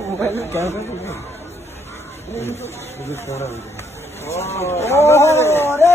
Mobile camera ও রে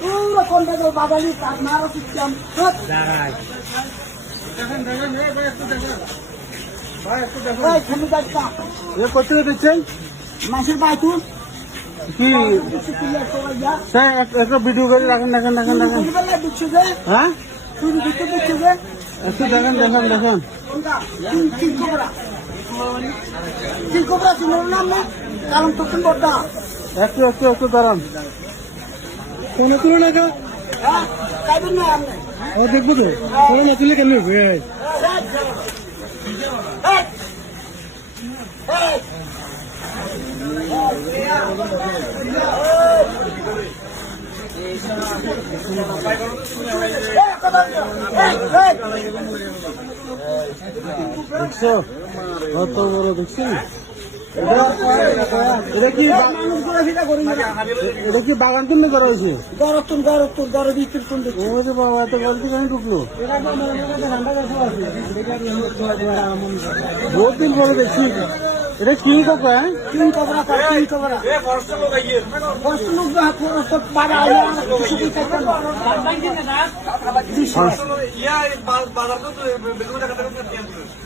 পুরো কোনটা যাই বাবালি তার মারো সিস্টেম মাসের বাইতু কি স্যার এক- একটা ভিডিও করে দেখেন দেখেন দেখেন হ্যাঁ একটু দেখেন দেখেন দেখেন কি কোবরা না কারণ তখন বড়টা একটু একটু একটু দাঁড়ান কোনো তুলো না কা হ্যাঁ তাইবেন না আপনি ও দেখব তো কোনো না তুলে কেন ভাই এই এই দেখছ কত বড় দেখছেন এটা কি এটা কি বাগান কিনে করা হয়েছে? গরতুন গরতুন গর বিক্রি কোন দিকে ওরে বাবা এত গল্প কেন ঢুকলো? বহুত দিন পরে দেখছি এটা। কি হ্যাঁ? তিন কবরা কর তিন কবরা। কষ্ট লোক যা খরচ বাড়া আইলে কিছু দিতে এই দেখছ কম হরস তো হরস তো বিহু আইলো রেঙ্গে সব আইলো কিছু লাভ হইতো না হনা বলা হনা